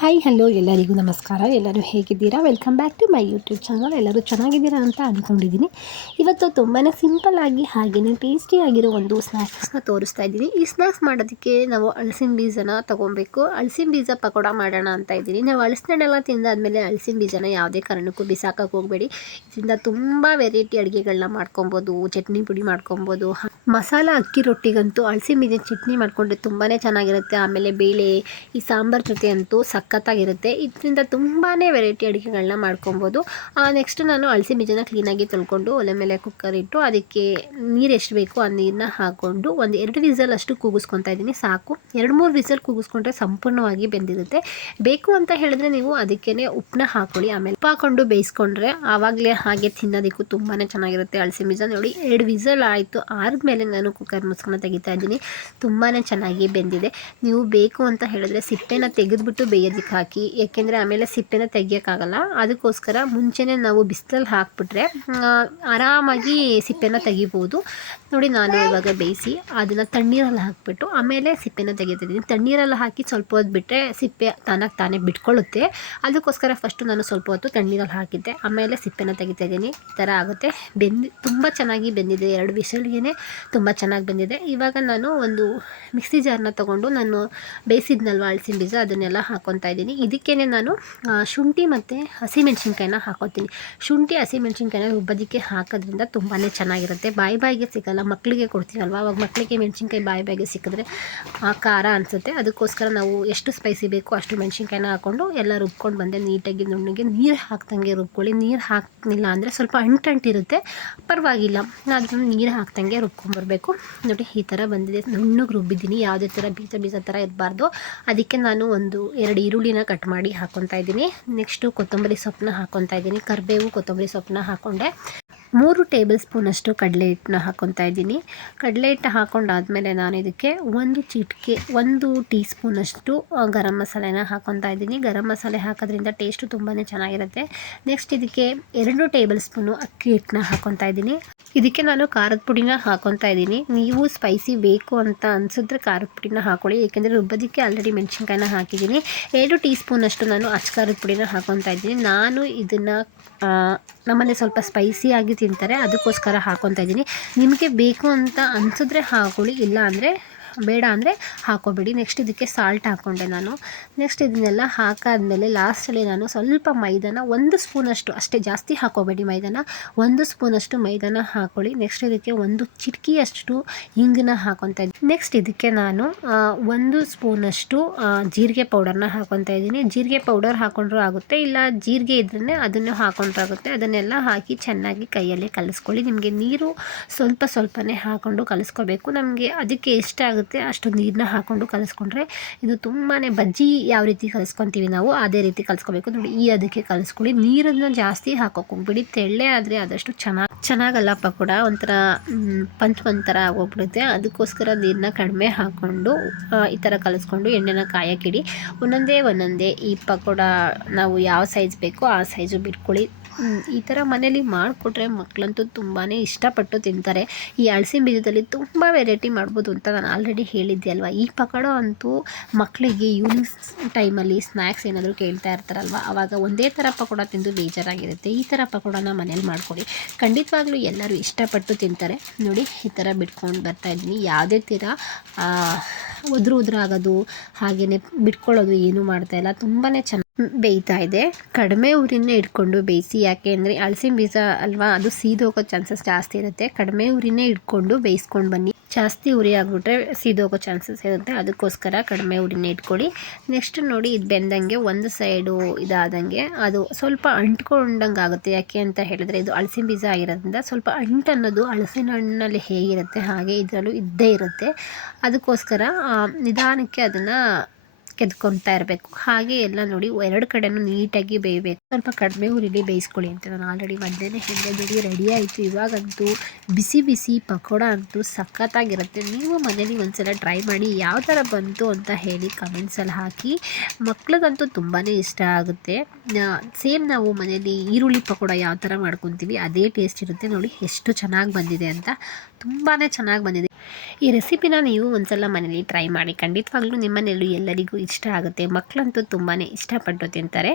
Hi hello ಎಲ್ಲರಿಗೂ ನಮಸ್ಕಾರ. ಎಲ್ಲರೂ ಹೇಗಿದ್ದೀರಾ? Welcome back to my YouTube channel ಎಲ್ಲರೂ ಚೆನ್ನಾಗಿದ್ದೀರಾ ಅಂತ ಅಂದ್ಕೊಂಡಿದ್ದೀನಿ ಇವತ್ತು ತುಂಬಾ ಸಿಂಪಲ್ಲಾಗಿ ಹಾಗೆಯೇ ಟೇಸ್ಟಿಯಾಗಿರೋ ಒಂದು ಸ್ನ್ಯಾಕ್ಸ್ನ ತೋರಿಸ್ತಾ ಇದ್ದೀನಿ. ಈ ಸ್ನ್ಯಾಕ್ಸ್ ಮಾಡೋದಕ್ಕೆ ನಾವು ಹಲಸಿನ ಬೀಜನ ತೊಗೊಬೇಕು. ಹಲಸಿನ ಬೀಜ ಪಕೋಡ ಮಾಡೋಣ ಅಂತ ಇದ್ದೀನಿ. ನಾವು ಹಲಸಿನಣ್ಣೆಲ್ಲ ತಿಂದಾದಮೇಲೆ ಹಲಸಿನ ಬೀಜನ ಯಾವುದೇ ಕಾರಣಕ್ಕೂ ಬಿಸಾಕಕ್ಕೆ ಹೋಗಬೇಡಿ. ಇದರಿಂದ ತುಂಬ ವೆರೈಟಿ ಅಡುಗೆಗಳನ್ನ ಮಾಡ್ಕೊಬೋದು, ಚಟ್ನಿ ಪುಡಿ ಮಾಡ್ಕೊಬೋದು. ಮಸಾಲ, ಅಕ್ಕಿ ರೊಟ್ಟಿಗಂತೂ ಹಲಸಿನ ಬೀಜ ಚಟ್ನಿ ಮಾಡಿಕೊಂಡ್ರೆ ತುಂಬಾ ಚೆನ್ನಾಗಿರುತ್ತೆ. ಆಮೇಲೆ ಬೇಳೆ, ಈ ಸಾಂಬಾರ್ ಜೊತೆ ಅಂತೂ ಸಖತ್ತಾಗಿರುತ್ತೆ. ಇದರಿಂದ ತುಂಬಾ ವೆರೈಟಿ ಅಡುಗೆಗಳನ್ನ ಮಾಡ್ಕೊಬೋದು. ನೆಕ್ಸ್ಟ್ ನಾನು ಅಳಸಿ ಬೀಜನ ಕ್ಲೀನಾಗಿ ತೊಳ್ಕೊಂಡು ಒಲೆ ಮೇಲೆ ಕುಕ್ಕರ್ ಇಟ್ಟು ಅದಕ್ಕೆ ನೀರು ಎಷ್ಟು ಬೇಕು ಆ ನೀರನ್ನ ಹಾಕ್ಕೊಂಡು ಒಂದು ಎರಡು ವಿಸಲ್ ಅಷ್ಟು ಕೂಗಿಸ್ಕೊತಾ ಇದ್ದೀನಿ. ಸಾಕು. ಎರಡು ಮೂರು ವಿಸಲ್ ಕೂಗಿಸ್ಕೊಂಡ್ರೆ ಸಂಪೂರ್ಣವಾಗಿ ಬೆಂದಿರುತ್ತೆ. ಬೇಕು ಅಂತ ಹೇಳಿದ್ರೆ ನೀವು ಅದಕ್ಕೇ ಉಪ್ಪನ್ನ ಹಾಕೊಳ್ಳಿ. ಆಮೇಲೆ ಉಪ್ಪು ಹಾಕೊಂಡು ಬೇಯಿಸ್ಕೊಂಡ್ರೆ ಆವಾಗಲೇ ಹಾಗೆ ತಿನ್ನೋದಕ್ಕೂ ತುಂಬಾ ಚೆನ್ನಾಗಿರುತ್ತೆ ಅಳಸಿ ಬೀಜ. ನೋಡಿ, ಎರಡು ವಿಸಲ್ ಆಯಿತು. ಆದಮೇಲೆ ನಾನು ಕುಕ್ಕರ್ ಮುಸ್ಕೊಂಡು ತೆಗಿತಾ ಇದ್ದೀನಿ. ತುಂಬಾ ಚೆನ್ನಾಗಿ ಬೆಂದಿದೆ. ನೀವು ಬೇಕು ಅಂತ ಹೇಳಿದ್ರೆ ಸಿಪ್ಪೆನ ತೆಗೆದುಬಿಟ್ಟು ಬೇಯೋದಕ್ಕೆ ಹಾಕಿ ಏಕೆಂದರೆ ಆಮೇಲೆ ಸಿಪ್ಪೆನ ತೆಗಿಯೋಕ್ಕಾಗಲ್ಲ. ಅದಕ್ಕೋಸ್ಕರ ಮುಂಚೆನೇ ನಾವು ಬಿಸಿಲಲ್ಲಿ ಹಾಕ್ಬಿಟ್ರೆ ಆರಾಮಾಗಿ ಸಿಪ್ಪೆನ ತೆಗಿಬೋದು. ನೋಡಿ, ನಾನು ಇವಾಗ ಬೇಯಿಸಿ ಅದನ್ನು ತಣ್ಣೀರಲ್ಲಿ ಹಾಕಿಬಿಟ್ಟು ಆಮೇಲೆ ಸಿಪ್ಪೆನ ತೆಗಿತಿದ್ದೀನಿ ತಣ್ಣೀರಲ್ಲಿ ಹಾಕಿ ಸ್ವಲ್ಪ ಹೊತ್ತು ಬಿಟ್ಟರೆ ಸಿಪ್ಪೆ ತಾನಾಗಿ ತಾನೇ ಬಿಟ್ಕೊಳ್ಳುತ್ತೆ. ಅದಕ್ಕೋಸ್ಕರ ಫಸ್ಟು ನಾನು ಸ್ವಲ್ಪ ಹೊತ್ತು ತಣ್ಣೀರಲ್ಲಿ ಹಾಕಿದ್ದೆ. ಆಮೇಲೆ ಸಿಪ್ಪೆನ ತೆಗಿತಾ ಇದ್ದೀನಿ ಈ ಥರ ಆಗುತ್ತೆ. ಬೆಂದು, ತುಂಬ ಚೆನ್ನಾಗಿ ಬೆಂದಿದೆ. ಎರಡು ವಿಷಲ್ಗೆ ತುಂಬ ಚೆನ್ನಾಗಿ ಬಂದಿದೆ. ಇವಾಗ ನಾನು ಒಂದು ಮಿಕ್ಸಿ ಜಾರ್ನ ತೊಗೊಂಡು ನಾನು ಬೇಯಿಸಿದ್ನಲ್ವ ಅಳಸಿನ ಬೀಜ, ಅದನ್ನೆಲ್ಲ ಹಾಕ್ಕೊತಾ ಇದ್ದೀನಿ. ಇದಕ್ಕೇ ನಾನು ಶುಂಠಿ ಮತ್ತು ಹಸಿಮೆಣ್ಸಿನ್ಕಾಯಿನ ಹಾಕೋತೀನಿ. ಶುಂಠಿ, ಹಸಿಮೆಣ್ಸಿನ್ಕಾಯಿನ ರುಬ್ಬೋದಕ್ಕೆ ಹಾಕೋದ್ರಿಂದ ತುಂಬಾ ಚೆನ್ನಾಗಿರುತ್ತೆ. ಬಾಯಿ ಬಾಯಿಗೆ ಸಿಗೋಲ್ಲ ಮಕ್ಕಳಿಗೆ ಕೊಡ್ತೀವಲ್ವ ಅವಾಗ ಮಕ್ಕಳಿಗೆ ಮೆಣಸಿನ್ಕಾಯಿ ಬಾಯಿ ಬಾಯಿಗೆ ಸಿಕ್ಕಿದ್ರೆ ಖಾರ ಅನಿಸುತ್ತೆ. ಅದಕ್ಕೋಸ್ಕರ ನಾವು ಎಷ್ಟು ಸ್ಪೈಸಿ ಬೇಕು ಅಷ್ಟು ಮೆಣಸಿನ್ಕಾಯಿನ ಹಾಕ್ಕೊಂಡು ಎಲ್ಲ ರುಬ್ಕೊಂಡು ಬಂದೆ. ನೀಟಾಗಿ ನುಣ್ಣಗೆ ನೀರು ಹಾಕ್ದಂಗೆ ರುಬ್ಕೊಳ್ಳಿ. ನೀರು ಹಾಕ್ಲಿಲ್ಲ ಅಂದರೆ ಸ್ವಲ್ಪ ಅಂಟಂಟಿರುತ್ತೆ. ಪರವಾಗಿಲ್ಲ. ಅದನ್ನು ನೀರು ಹಾಕ್ದಂಗೆ ರುಬ್ಕೊಂಡ್ಬರಬೇಕು ನೋಡಿ, ಈ ಥರ ಬಂದಿದೆ. ನುಣ್ಣಗೆ ರುಬ್ಬಿದ್ದೀನಿ. ಯಾವುದೇ ಥರ ಬೀಜ ಬೀಜ ಥರ ಇರಬಾರ್ದು. ಅದಕ್ಕೆ ನಾನು ಒಂದು ಎರಡು ಈರುಳ್ಳಿನ ಕಟ್ ಮಾಡಿ ಹಾಕ್ಕೊತಾ ಇದ್ದೀನಿ. ನೆಕ್ಸ್ಟು ಕೊತ್ತಂಬರಿ ಸೊಪ್ಪನ್ನ ಹಾಕ್ಕೊತಾ ಇದ್ದೀನಿ. ಕರಿಬೇವು ಕೊತ್ತಂಬರಿ ಸೊಪ್ಪನ್ನ ಹಾಕ್ಕೊಂಡೆ ಮೂರು ಟೇಬಲ್ ಸ್ಪೂನಷ್ಟು ಕಡಲೆ ಹಿಟ್ಟನ್ನ ಹಾಕ್ಕೊತಾ ಇದ್ದೀನಿ. ಕಡಲೆ ಹಿಟ್ಟು ಹಾಕೊಂಡಾದಮೇಲೆ ನಾನು ಇದಕ್ಕೆ ಒಂದು ಚಿಟಿಕೆ, ಒಂದು ಟೀ ಸ್ಪೂನಷ್ಟು ಗರಂ ಮಸಾಲೆನ ಹಾಕೊತಾ ಇದ್ದೀನಿ. ಗರಂ ಮಸಾಲೆ ಹಾಕೋದ್ರಿಂದ ಟೇಸ್ಟು ತುಂಬಾ ಚೆನ್ನಾಗಿರುತ್ತೆ. ನೆಕ್ಸ್ಟ್ ಇದಕ್ಕೆ ಎರಡು ಟೇಬಲ್ ಸ್ಪೂನು ಅಕ್ಕಿ ಹಿಟ್ಟನ್ನ ಹಾಕೊತಾ ಇದ್ದೀನಿ. ಇದಕ್ಕೆ ನಾನು ಖಾರದ ಪುಡಿನ ಹಾಕೊತಾ ಇದ್ದೀನಿ. ನೀವು ಸ್ಪೈಸಿ ಬೇಕು ಅಂತ ಅನಿಸಿದ್ರೆ ಖಾರದ ಪುಡಿನ ಹಾಕೊಳ್ಳಿ. ಏಕೆಂದರೆ ರುಬ್ಬೋದಕ್ಕೆ ಆಲ್ರೆಡಿ ಮೆಣಸಿನ್ಕಾಯಿನ ಹಾಕಿದ್ದೀನಿ. ಎರಡು ಟೀ ಸ್ಪೂನಷ್ಟು ನಾನು ಅಚ್ಚ ಖಾರದ ಪುಡಿನ ಹಾಕೊತಾ ಇದ್ದೀನಿ. ನಾನು ಇದನ್ನು ನಮ್ಮಲ್ಲಿ ಸ್ವಲ್ಪ ಸ್ಪೈಸಿಯಾಗಿ ತಿಂತಾರೆ ಅದಕ್ಕೋಸ್ಕರ ಹಾಕೊತಾ ಇದ್ದೀನಿ. ನಿಮಗೆ ಬೇಕು ಅಂತ ಅನ್ಸಿದ್ರೆ ಹಾಕೊಳ್ಳಿ ಇಲ್ಲ ಅಂದರೆ ಬೇಡ ಅಂದರೆ ಹಾಕೋಬೇಡಿ. ನೆಕ್ಸ್ಟ್ ಇದಕ್ಕೆ ಸಾಲ್ಟ್ ಹಾಕ್ಕೊಂಡೆ ನಾನು. ನೆಕ್ಸ್ಟ್ ಇದನ್ನೆಲ್ಲ ಹಾಕಾದ್ಮೇಲೆ ಲಾಸ್ಟಲ್ಲಿ ನಾನು ಸ್ವಲ್ಪ ಮೈದಾನ, ಒಂದು ಸ್ಪೂನಷ್ಟು, ಅಷ್ಟೇ ಜಾಸ್ತಿ ಹಾಕೋಬೇಡಿ ಮೈದಾನ, ಒಂದು ಸ್ಪೂನಷ್ಟು ಮೈದಾನ ಹಾಕೊಳ್ಳಿ. ನೆಕ್ಸ್ಟ್ ಇದಕ್ಕೆ ಒಂದು ಚಿಟಕಿಯಷ್ಟು ಹಿಂಗನ್ನ ಹಾಕೊತಾ ಇದ್ದೀನಿ. ನೆಕ್ಸ್ಟ್ ಇದಕ್ಕೆ ನಾನು ಒಂದು ಸ್ಪೂನಷ್ಟು ಜೀರಿಗೆ ಪೌಡರ್ನ ಹಾಕೊತ ಇದ್ದೀನಿ. ಜೀರಿಗೆ ಪೌಡರ್ ಹಾಕೊಂಡ್ರೂ ಆಗುತ್ತೆ, ಇಲ್ಲ ಜೀರಿಗೆ ಇದ್ರೇ ಅದನ್ನು ಹಾಕೊಂಡ್ರೂ ಆಗುತ್ತೆ. ಅದನ್ನೆಲ್ಲ ಹಾಕಿ ಚೆನ್ನಾಗಿ ಕೈಯಲ್ಲಿ ಕಲಿಸ್ಕೊಳ್ಳಿ. ನಿಮಗೆ ನೀರು ಸ್ವಲ್ಪ ಸ್ವಲ್ಪನೇ ಹಾಕೊಂಡು ಕಲಿಸ್ಕೋಬೇಕು. ನಮಗೆ ಅದಕ್ಕೆ ಎಷ್ಟಾಗುತ್ತೆ ಆಗುತ್ತೆ. ಅಷ್ಟು ನೀರನ್ನ ಹಾಕ್ಕೊಂಡು ಕಲಿಸ್ಕೊಂಡ್ರೆ ಇದು ತುಂಬಾ ಬಜ್ಜಿ ಯಾವ ರೀತಿ ಕಲಿಸ್ಕೊತೀವಿ ನಾವು, ಅದೇ ರೀತಿ ಕಲಿಸ್ಕೋಬೇಕು. ನೋಡಿ, ಈ ಅದಕ್ಕೆ ಕಲಿಸ್ಕೊಳ್ಳಿ. ನೀರನ್ನು ಜಾಸ್ತಿ ಹೋಗ್ಬಿಡಿ ತೆಳ್ಳೆ ಆದರೆ ಆದಷ್ಟು ಚೆನ್ನಾಗಿ ಚೆನ್ನಾಗಲ್ಲ ಪಕೋಡ ಒಂಥರ ಪಂಚ್ ಒಂಥರ ಆಗೋಗ್ಬಿಡುತ್ತೆ. ಅದಕ್ಕೋಸ್ಕರ ನೀರನ್ನ ಕಡಿಮೆ ಹಾಕ್ಕೊಂಡು ಈ ಥರ ಕಲಸ್ಕೊಂಡು ಎಣ್ಣೆನ ಕಾಯಕ್ಕಿಡಿ. ಒಂದೊಂದೇ ಒಂದೊಂದೇ ಈ ಪಕೋಡ ನಾವು ಯಾವ ಸೈಜ್ ಬೇಕೋ ಆ ಸೈಜು ಬಿಟ್ಕೊಳ್ಳಿ. ಈ ಥರ ಮನೇಲಿ ಮಾಡಿಕೊಟ್ರೆ ಮಕ್ಕಳಂತೂ ತುಂಬಾ ಇಷ್ಟಪಟ್ಟು ತಿಂತಾರೆ. ಈ ಹಳಸಿನ ಬೀಜದಲ್ಲಿ ತುಂಬ ವೆರೈಟಿ ಮಾಡ್ಬೋದು ಅಂತ ನಾನು ಆಲ್ರೆಡಿ ಹೇಳಿದ್ದೆ ಅಲ್ವಾ ಈ ಪಕೋಡ ಅಂತೂ ಮಕ್ಕಳಿಗೆ ಈವ್ನಿಂಗ್ ಟೈಮಲ್ಲಿ ಸ್ನ್ಯಾಕ್ಸ್ ಏನಾದರೂ ಕೇಳ್ತಾ ಇರ್ತಾರಲ್ವ? ಆವಾಗ ಒಂದೇ ಥರ ಪಕೋಡ ತಿಂದು ಬೇಜಾರಾಗಿರುತ್ತೆ. ಈ ಥರ ಪಕೋಡನ ಮನೇಲಿ ಮಾಡ್ಕೊಳ್ಳಿ ಖಂಡಿತವಾಗ್ಲೂ ಎಲ್ಲರೂ ಇಷ್ಟಪಟ್ಟು ತಿಂತಾರೆ. ನೋಡಿ, ಈ ಥರ ಬಿಟ್ಕೊಂಡು ಬರ್ತಾ ಇದ್ದೀನಿ. ಯಾವುದೇ ಥರ ಉದ್ರು ಉದುರಾಗೋದು ಹಾಗೆಯೇ ಬಿಟ್ಕೊಳ್ಳೋದು, ಏನೂ ಮಾಡ್ತಾಯಿಲ್ಲ ತುಂಬಾ ಚೆನ್ನಾಗಿ ಬೇಯ್ತಾ ಇದೆ. ಕಡಿಮೆ ಊರಿನೇ ಇಟ್ಕೊಂಡು ಬೇಯಿಸಿ. ಯಾಕೆ ಅಂದರೆ ಹಲಸಿನ ಬೀಜ ಅಲ್ವಾ? ಅದು ಸೀದೋಗೋ ಚಾನ್ಸಸ್ ಜಾಸ್ತಿ ಇರುತ್ತೆ. ಕಡಿಮೆ ಊರಿನೇ ಇಟ್ಕೊಂಡು ಬೇಯಿಸ್ಕೊಂಡು ಬನ್ನಿ. ಜಾಸ್ತಿ ಉರಿ ಆಗಿಬಿಟ್ರೆ ಸೀದೋಗೋ ಚಾನ್ಸಸ್ ಇರುತ್ತೆ. ಅದಕ್ಕೋಸ್ಕರ ಕಡಿಮೆ ಉರಿನ ಇಟ್ಕೊಳ್ಳಿ. ನೆಕ್ಸ್ಟ್ ನೋಡಿ, ಇದು ಬೆಂದಂಗೆ ಒಂದು ಸೈಡು ಇದಾದಂಗೆ ಅದು ಸ್ವಲ್ಪ ಅಂಟ್ಕೊಂಡಂಗೆ ಆಗುತ್ತೆ. ಯಾಕೆ ಅಂತ ಹೇಳಿದ್ರೆ, ಇದು ಹಳಸಿನ ಬೀಜ ಆಗಿರೋದ್ರಿಂದ ಸ್ವಲ್ಪ ಅಂಟು ಅನ್ನೋದು ಹಳಸಿನ ಹಣ್ಣಲ್ಲಿ ಹೇಗಿರುತ್ತೆ, ಹಾಗೆ ಇದರಲ್ಲೂ ಇದ್ದೇ ಇರುತ್ತೆ. ಅದಕ್ಕೋಸ್ಕರ ನಿಧಾನಕ್ಕೆ ಅದನ್ನು ಕೆದ್ಕೊತಾ ಇರಬೇಕು. ಹಾಗೆ ಎಲ್ಲ ನೋಡಿ ಎರಡು ಕಡೆನೂ ನೀಟಾಗಿ ಬೇಯಬೇಕು. ಸ್ವಲ್ಪ ಕಡಿಮೆ ಹುರಿಲಿ ಬೇಯಿಸ್ಕೊಳ್ಳಿ ಅಂತ ನಾನು ಆಲ್ರೆಡಿ ಮಧ್ಯಾಹ್ನ ಹೆಂಗೆ ನೋಡಿ ರೆಡಿ ಆಯಿತು. ಇವಾಗಂತೂ ಬಿಸಿ ಬಿಸಿ ಪಕೋಡ ಅಂತೂ ಸಖತ್ತಾಗಿರುತ್ತೆ. ನೀವು ಮನೇಲಿ ಒಂದ್ಸಲ ಟ್ರೈ ಮಾಡಿ ಯಾವ ಥರ ಬಂತು ಅಂತ ಹೇಳಿ ಕಮೆಂಟ್ಸಲ್ಲಿ ಹಾಕಿ. ಮಕ್ಳಿಗಂತೂ ತುಂಬಾ ಇಷ್ಟ ಆಗುತ್ತೆ. ಸೇಮ್ ನಾವು ಮನೇಲಿ ಈರುಳ್ಳಿ ಪಕೋಡ ಯಾವ ಥರ ಮಾಡ್ಕೊತೀವಿ, ಅದೇ ಟೇಸ್ಟ್ ಇರುತ್ತೆ. ನೋಡಿ ಎಷ್ಟು ಚೆನ್ನಾಗಿ ಬಂದಿದೆ ಅಂತ. ತುಂಬಾ ಚೆನ್ನಾಗಿ ಬಂದಿದೆ. ಈ ರೆಸಿಪಿನ ನೀವು ಒಂದ್ಸಲ ಮನೇಲಿ ಟ್ರೈ ಮಾಡಿ. ಖಂಡಿತವಾಗ್ಲೂ ನಿಮ್ಮನೆಯಲ್ಲೂ ಎಲ್ಲರಿಗೂ ಇಷ್ಟ ಆಗುತ್ತೆ. ಮಕ್ಕಳಂತೂ ತುಂಬಾ ಇಷ್ಟಪಟ್ಟು ತಿಂತಾರೆ.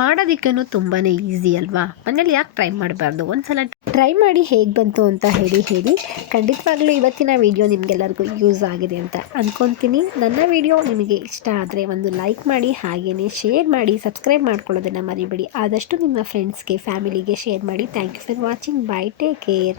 ಮಾಡೋದಕ್ಕೂ ತುಂಬಾ ಈಸಿ ಅಲ್ವಾ? ಮನೇಲಿ ಯಾಕೆ ಟ್ರೈ ಮಾಡಬಾರ್ದು? ಒಂದ್ಸಲ ಟ್ರೈ ಮಾಡಿ ಹೇಗೆ ಬಂತು ಅಂತ ಹೇಳಿ ಹೇಳಿ. ಖಂಡಿತವಾಗ್ಲೂ ಇವತ್ತಿನ ವಿಡಿಯೋ ನಿಮಗೆಲ್ಲರಿಗೂ ಯೂಸ್ ಆಗಿದೆ ಅಂತ ಅಂದ್ಕೊತೀನಿ ನನ್ನ ವಿಡಿಯೋ ನಿಮಗೆ ಇಷ್ಟ ಆದರೆ ಒಂದು ಲೈಕ್ ಮಾಡಿ ಹಾಗೆಯೇ ಶೇರ್ ಮಾಡಿ, ಸಬ್ಸ್ಕ್ರೈಬ್ ಮಾಡ್ಕೊಳ್ಳೋದನ್ನು ಮರಿಬೇಡಿ. ಆದಷ್ಟು ನಿಮ್ಮ ಫ್ರೆಂಡ್ಸ್ಗೆ, ಫ್ಯಾಮಿಲಿಗೆ ಶೇರ್ ಮಾಡಿ. Thank you for watching. Bye take care.